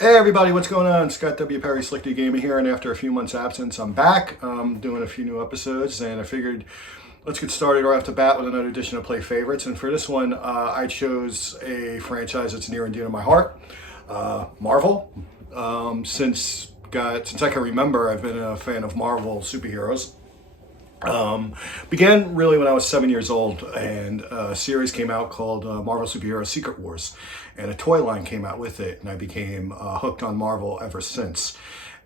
Hey everybody, what's going on? Scott W. Perry, Slick D Gamer here, and after a few months absence, I'm back. Doing a few new episodes, and I figured let's get started right off the bat with another edition of Play Favorites. And for this one, I chose a franchise that's near and dear to my heart, Marvel. Since I can remember, I've been a fan of Marvel superheroes. Began really when I was 7 years old, and a series came out called Marvel Superhero Secret Wars, and a toy line came out with it, and I became hooked on Marvel ever since.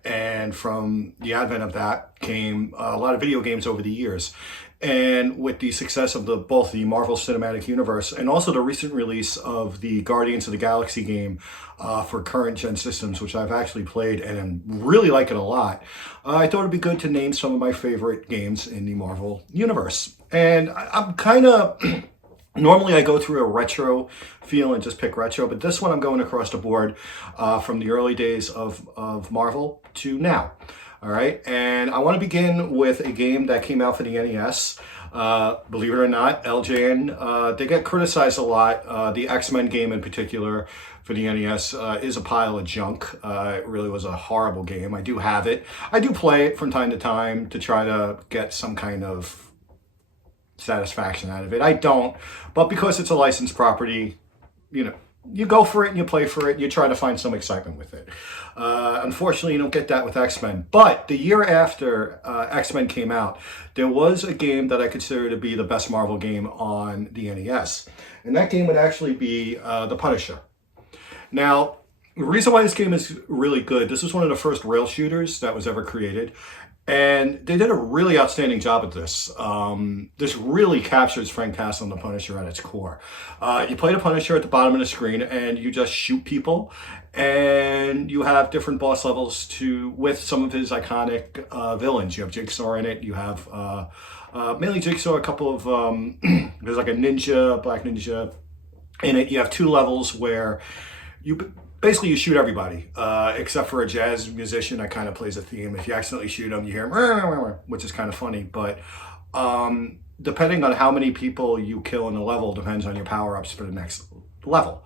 And from the advent of that came a lot of video games over the years. And with the success of both the Marvel Cinematic Universe and also the recent release of the Guardians of the Galaxy game for current gen systems, which I've actually played and really like it a lot, I thought it'd be good to name some of my favorite games in the Marvel Universe. And I'm kind of normally I go through a retro feel and just pick retro, but this one I'm going across the board from the early days of Marvel to now. All right, and I want to begin with a game that came out for the NES. Believe it or not, LJN, they get criticized a lot. The X-Men game in particular for the NES is a pile of junk. It really was a horrible game. I do have it. I do play it from time to time to try to get some kind of satisfaction out of it. I don't, but because it's a licensed property, you go for it and you play for it and you try to find some excitement with it. Unfortunately, you don't get that with X-Men. But the year after X-Men came out, there was a game that I consider to be the best Marvel game on the NES. And that game would actually be The Punisher. Now, the reason why this game is really good, this was one of the first rail shooters that was ever created. And they did a really outstanding job at this. This really captures Frank Castle and the Punisher at its core. You play the Punisher at the bottom of the screen and you just shoot people. And you have different boss levels with some of his iconic villains. You have Jigsaw in it. You have mainly Jigsaw, a couple of, there's like a ninja, black ninja in it. You have two levels where basically you shoot everybody, except for a jazz musician that kind of plays a theme. If you accidentally shoot him, you hear him, which is kind of funny. But depending on how many people you kill in the level depends on your power-ups for the next level.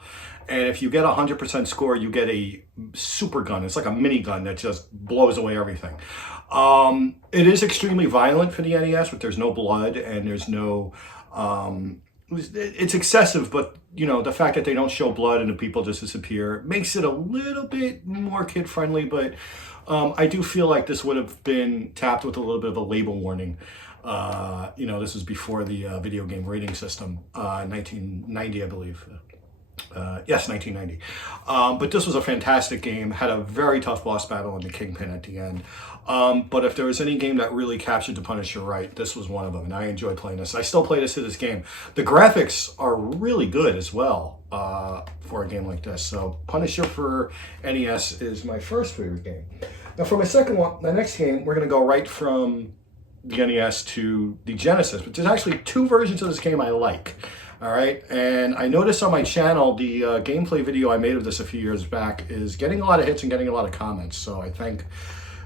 And if you get a 100% score, you get a super gun. It's like a mini gun that just blows away everything. It is extremely violent for the NES, but there's no blood and there's no... it's excessive, but the fact that they don't show blood and the people just disappear makes it a little bit more kid friendly. But I do feel like this would have been tapped with a little bit of a label warning. This was before the video game rating system, 1990, I believe. Yes, 1990. But this was a fantastic game, had a very tough boss battle in the Kingpin at the end. But if there was any game that really captured the Punisher right, this was one of them, and I enjoy playing this. I still play this to this game. The graphics are really good as well for a game like this. So Punisher for NES is my first favorite game. Now for my next game, we're going to go right from the NES to the Genesis, but there's actually two versions of this game I like. All right, and I noticed on my channel, the gameplay video I made of this a few years back is getting a lot of hits and getting a lot of comments. So I thank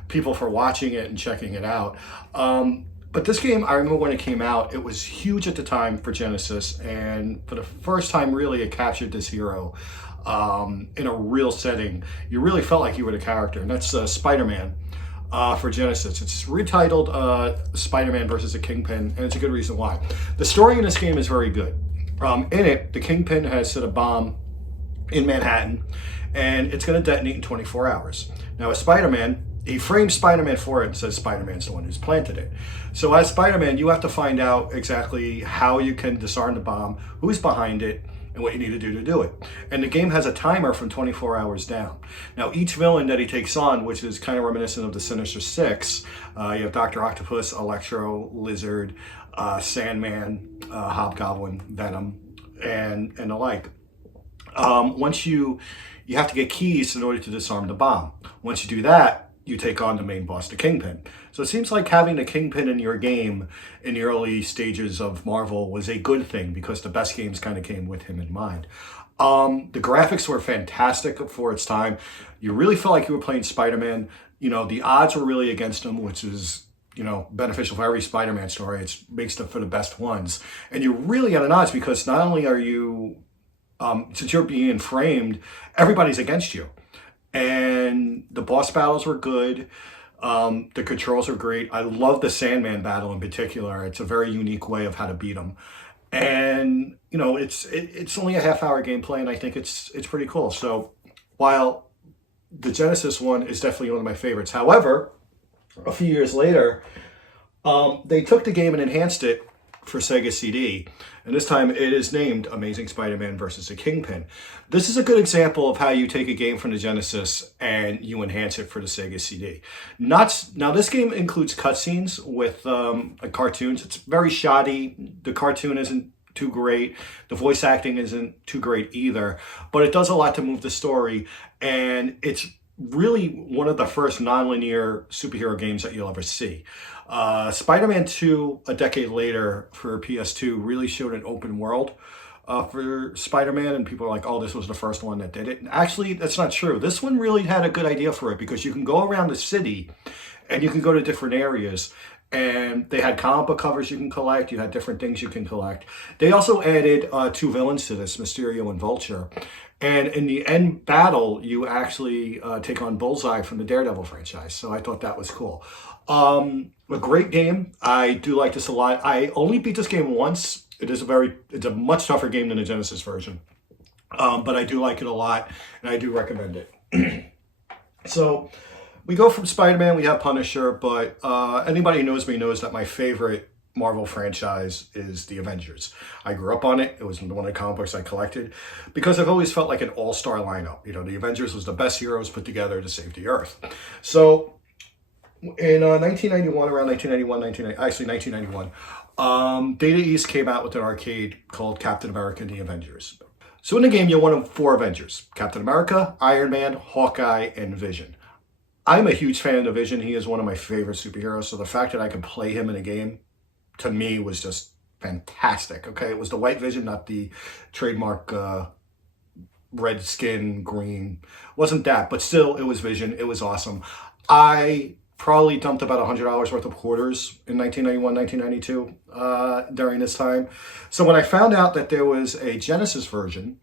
people for watching it and checking it out. But this game, I remember when it came out, it was huge at the time for Genesis. And for the first time, really, it captured this hero in a real setting. You really felt like you were the character, and that's SpiderMan. For Genesis. It's retitled SpiderMan versus the Kingpin, and it's a good reason why. The story in this game is very good. In it, the Kingpin has set a bomb in Manhattan, and it's going to detonate in 24 hours. Now, as Spider-Man, he frames Spider-Man for it and says Spider-Man's the one who's planted it. So as Spider-Man, you have to find out exactly how you can disarm the bomb, who's behind it, and what you need to do it. And the game has a timer from 24 hours down. Now, each villain that he takes on, which is kind of reminiscent of the Sinister Six, you have Dr. Octopus, Electro, Lizard, Sandman, Hobgoblin, Venom, and the like. Once you have to get keys in order to disarm the bomb. Once you do that, you take on the main boss, the Kingpin. So it seems like having the Kingpin in your game in the early stages of Marvel was a good thing because the best games kind of came with him in mind. The graphics were fantastic for its time. You really felt like you were playing Spider-Man. The odds were really against him, which is, beneficial for every Spider-Man story. It makes them for the best ones. And you're really at an odds because not only are you, since you're being framed, everybody's against you. and the boss battles were good. The controls are great. I love the Sandman battle in particular. It's a very unique way of how to beat him. And it's only a half-hour gameplay, and I think it's pretty cool. So while the Genesis one is definitely one of my favorites, however, a few years later, they took the game and enhanced it for Sega CD, and this time it is named Amazing Spider-Man versus the Kingpin. This is a good example of how you take a game from the Genesis and you enhance it for the Sega CD. Now, this game includes cutscenes with cartoons. It's very shoddy. The cartoon isn't too great. The voice acting isn't too great either, but it does a lot to move the story, and it's really one of the first non-linear superhero games that you'll ever see. Spider-Man 2, a decade later for PS2, really showed an open world for Spider-Man, and people are like, oh, this was the first one that did it. And actually, that's not true. This one really had a good idea for it, because you can go around the city and you can go to different areas, and they had comic book covers you can collect. You had different things you can collect. They also added 2 villains to this, Mysterio and Vulture. And in the end battle, you actually take on Bullseye from the Daredevil franchise. So I thought that was cool. A great game. I do like this a lot. I only beat this game once. It's a much tougher game than the Genesis version. But I do like it a lot, and I do recommend it. So we go from Spider-Man, we have Punisher, but anybody who knows me knows that my favorite Marvel franchise is the Avengers. I grew up on it. It was one of the comic books I collected, because I've always felt like an all-star lineup. The Avengers was the best heroes put together to save the Earth. So in 1991, around 1991, Data East came out with an arcade called Captain America and the Avengers. So in the game, you're one of 4 Avengers: Captain America, Iron Man, Hawkeye, and Vision. I'm a huge fan of Vision. He is one of my favorite superheroes, so the fact that I could play him in a game, to me, was just fantastic. Okay, it was the white Vision, not the trademark red skin, green. Wasn't that, but still, it was Vision. It was awesome. I probably dumped about $100 worth of quarters in 1991, 1992 during this time. So when I found out that there was a Genesis version,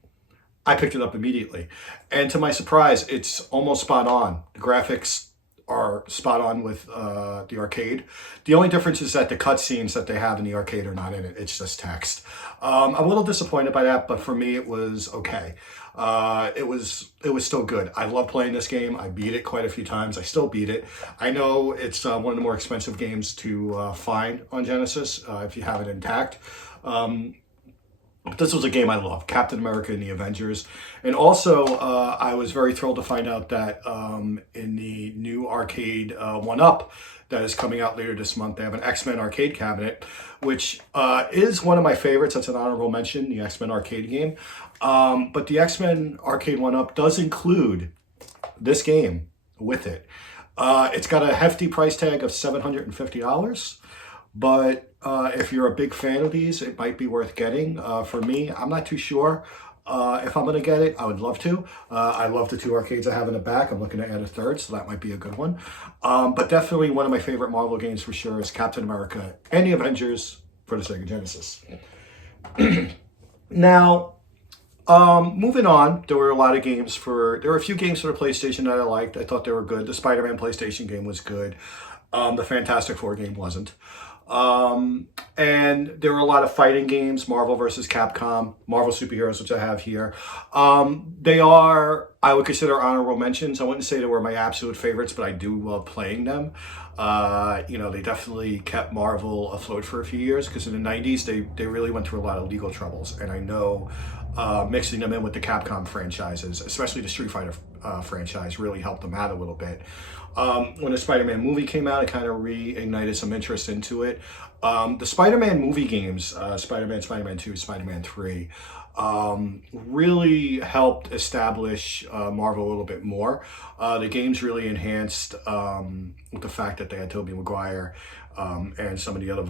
I picked it up immediately. And to my surprise, it's almost spot on. The graphics are spot on with the arcade. The only difference is that the cutscenes that they have in the arcade are not in it. It's just text. I'm a little disappointed by that, but for me, it was okay. It was still good. I love playing this game. I beat it quite a few times. I still beat it. I know it's one of the more expensive games to find on Genesis if you have it intact. But this was a game I loved, Captain America and the Avengers. And also, I was very thrilled to find out that in the new arcade 1-Up that is coming out later this month, they have an X-Men arcade cabinet, which is one of my favorites. That's an honorable mention, the X-Men arcade game. But the X-Men arcade 1-Up does include this game with it. It's got a hefty price tag of $750. But if you're a big fan of these, it might be worth getting. For me, I'm not too sure if I'm going to get it. I would love to. I love the 2 arcades I have in the back. I'm looking to add a third, so that might be a good one. But definitely one of my favorite Marvel games for sure is Captain America and the Avengers for the Sega Genesis. Now, moving on, there were a few games for the PlayStation that I liked. I thought they were good. The Spider-Man PlayStation game was good. The Fantastic Four game wasn't. And there were a lot of fighting games, Marvel versus Capcom, Marvel Superheroes, which I have here. I would consider honorable mentions. I wouldn't say they were my absolute favorites, but I do love playing them. They definitely kept Marvel afloat for a few years, because in the 90s, they really went through a lot of legal troubles. And I know mixing them in with the Capcom franchises, especially the Street Fighter franchise, really helped them out a little bit. When the Spider-Man movie came out, it kind of reignited some interest into it. The Spider-Man movie games, Spider-Man, Spider-Man 2, Spider-Man 3, really helped establish Marvel a little bit more. The games really enhanced with the fact that they had Tobey Maguire and some of the other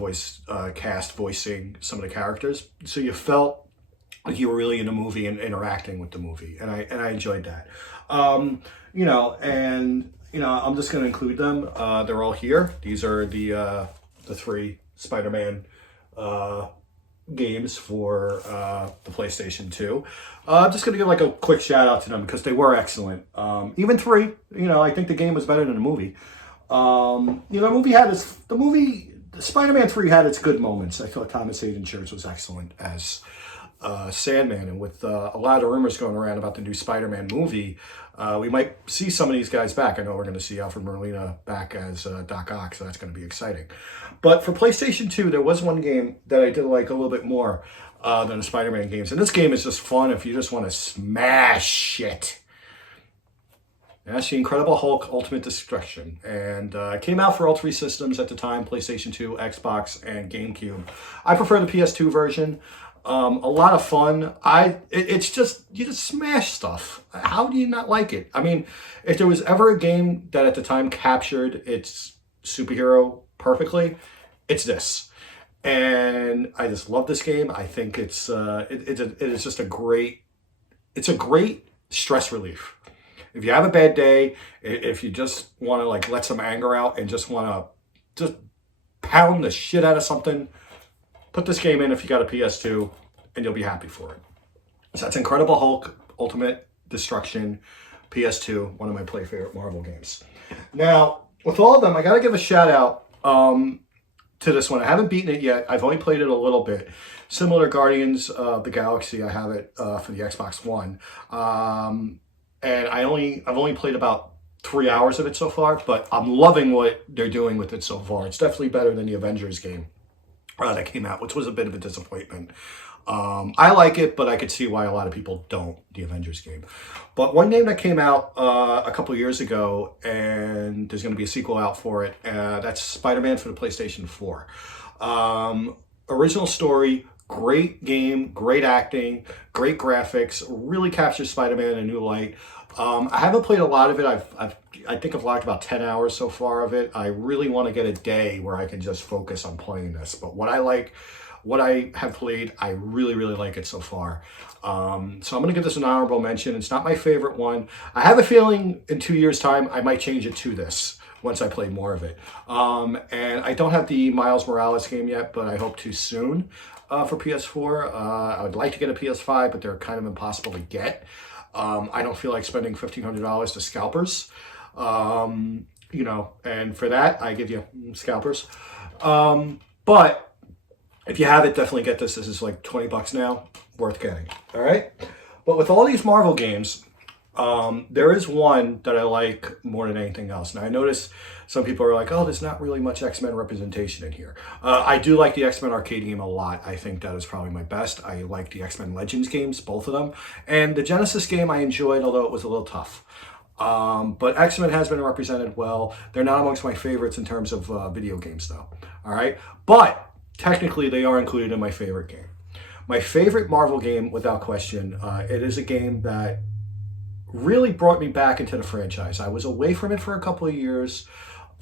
cast voicing some of the characters. So you felt like you were really in the movie and interacting with the movie, and I enjoyed that. I'm just going to include them. They're all here. These are the 3 Spider-Man games for the PlayStation 2. I'm just going to give like a quick shout out to them because they were excellent. Even 3, I think the game was better than the movie. The movie Spider-Man 3 had its good moments. I thought Thomas Hayden Church was excellent as Sandman, and with a lot of rumors going around about the new Spider-Man movie, we might see some of these guys back. I know we're going to see Alfred Molina back as Doc Ock, so that's going to be exciting. But for PlayStation 2, there was one game that I did like a little bit more than the Spider-Man games, and this game is just fun if you just want to smash shit. And that's the Incredible Hulk Ultimate Destruction. And it came out for all 3 systems at the time, PlayStation 2, Xbox, and GameCube. I prefer the PS2 version. A lot of fun. It's just, you just smash stuff. How do you not like it? I mean, if there was ever a game that at the time captured its superhero perfectly, it's this. And I just love this game. I think it is just a great stress relief. If you have a bad day, if you just want to like let some anger out and just want to just pound the shit out of something, put this game in if you got a PS2 and you'll be happy for it. So that's Incredible Hulk Ultimate Destruction, PS2, one of my favorite Marvel games. Now, with all of them, I got to give a shout out to this one. I haven't beaten it yet. I've only played it a little bit. Similar to Guardians of the Galaxy, I have it for the Xbox One. And I've only played about 3 hours of it so far, but I'm loving what they're doing with it so far. It's definitely better than the Avengers game that came out, which was a bit of a disappointment. I like it, but I could see why a lot of people don't, the Avengers game. But one game that came out a couple years ago, and there's going to be a sequel out for it, that's Spider-Man for the PlayStation 4. Original story, great game, great acting, great graphics, really captures Spider-Man in a new light. I haven't played a lot of it. I think I've logged about 10 hours so far of it. I really want to get a day where I can just focus on playing this. But what I have played, I really, really like it so far. So I'm going to give this an honorable mention. It's not my favorite one. I have a feeling in 2 years' time, I might change it to this once I play more of it. And I don't have the Miles Morales game yet, but I hope to soon for PS4. I would like to get a PS5, but they're kind of impossible to get. I don't feel like spending $1,500 to scalpers. And for that, I give you scalpers. But if you have it, definitely get this. This is like $20 now, worth getting. All right. But with all these Marvel games, there is one that I like more than anything else. Now I notice some people are like, oh, there's not really much X-Men representation in here. I do like the X-Men arcade game a lot. I think that is probably my best. I like the X-Men Legends games, both of them. And the Genesis game I enjoyed, although it was a little tough. But X-Men has been represented well. They're not amongst my favorites in terms of video games, though. All right. But technically, they are included in my favorite game. My favorite Marvel game, without question, it is a game that really brought me back into the franchise. I was away from it for a couple of years.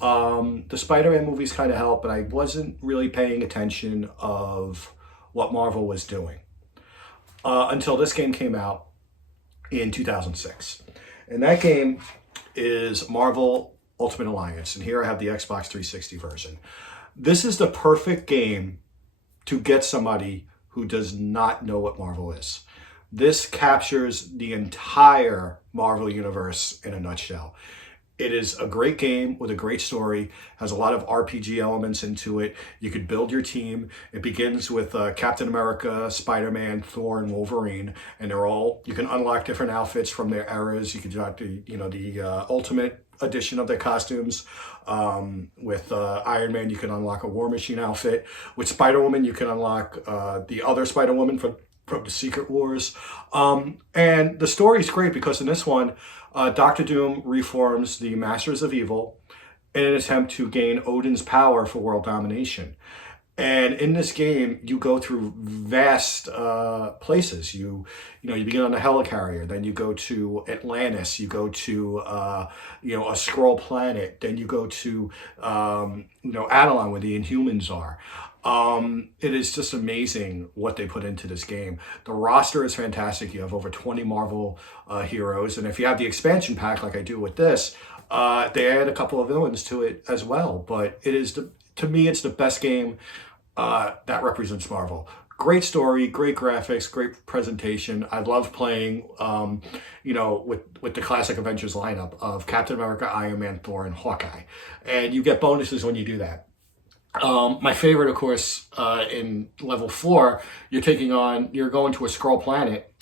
The Spider-Man movies kind of helped, but I wasn't really paying attention of what Marvel was doing until this game came out in 2006. And that game is Marvel Ultimate Alliance. And here I have the Xbox 360 version. This is the perfect game to get somebody who does not know what Marvel is. This captures the entire Marvel universe in a nutshell. It is a great game with a great story, has a lot of RPG elements into it. You could build your team. It begins with Captain America, Spider-Man, Thor, and Wolverine, and you can unlock different outfits from their eras. You can do the ultimate edition of their costumes. With Iron Man, you can unlock a War Machine outfit. With Spider-Woman, you can unlock the other Spider-Woman from the Secret Wars. And the story's great because in this one, Doctor Doom reforms the Masters of Evil in an attempt to gain Odin's power for world domination. And in this game, you go through vast places. You begin on the helicarrier, then you go to Atlantis, you go to a Skrull planet, then you go to Adelon, where the Inhumans are. It is just amazing what they put into this game. The roster is fantastic. You have over 20 Marvel heroes, and if you have the expansion pack like I do with this, they add a couple of villains to it as well. But it is to me, it's the best game that represents Marvel. Great story, great graphics, great presentation. I love playing, with the classic Avengers lineup of Captain America, Iron Man, Thor, and Hawkeye. And you get bonuses when you do that. My favorite, of course, in level 4, you're going to a Skrull planet.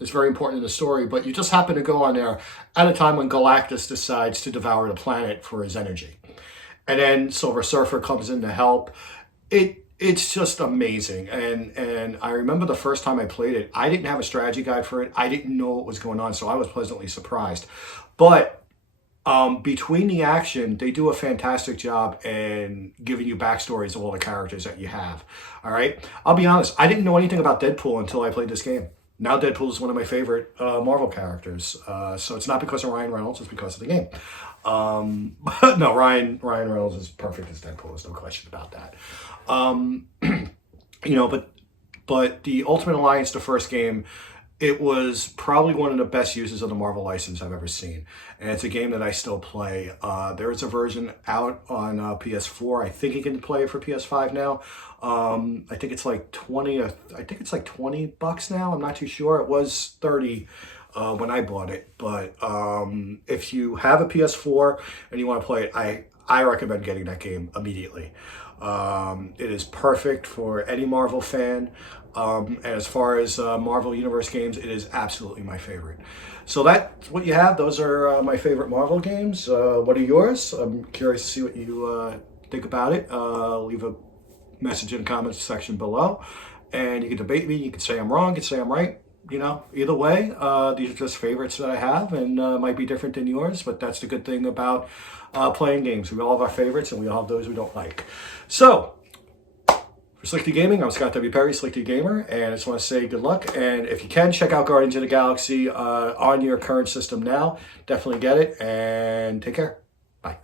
It's very important in the story, but you just happen to go on there at a time when Galactus decides to devour the planet for his energy. And then Silver Surfer comes in to help. It's just amazing. And I remember the first time I played it, I didn't have a strategy guide for it. I didn't know what was going on, so I was pleasantly surprised. But between the action, they do a fantastic job in giving you backstories of all the characters that you have. All right. I'll be honest. I didn't know anything about Deadpool until I played this game. Now Deadpool is one of my favorite Marvel characters. So it's not because of Ryan Reynolds. It's because of the game. But no, Ryan Reynolds is perfect as Deadpool. There's no question about that. But the Ultimate Alliance, the first game, it was probably one of the best uses of the Marvel license I've ever seen. And it's a game that I still play. There is a version out on PS4. I think you can play it for PS5 now. I think it's like $20 now. I'm not too sure. It was 30 when I bought it. But if you have a PS4 and you want to play it, I recommend getting that game immediately. It is perfect for any Marvel fan. And as far as Marvel Universe games, it is absolutely my favorite. So that's what you have. Those are my favorite Marvel games. What are yours? I'm curious to see what you think about it. Leave a message in the comments section below. And you can debate me. You can say I'm wrong. You can say I'm right. Either way, these are just favorites that I have, and might be different than yours, but that's the good thing about playing games. We all have our favorites, and we all have those we don't like. So, for Slick D Gaming, I'm Scott W. Perry, Slick D Gamer, and I just want to say good luck. And if you can, check out Guardians of the Galaxy on your current system now. Definitely get it, and take care. Bye.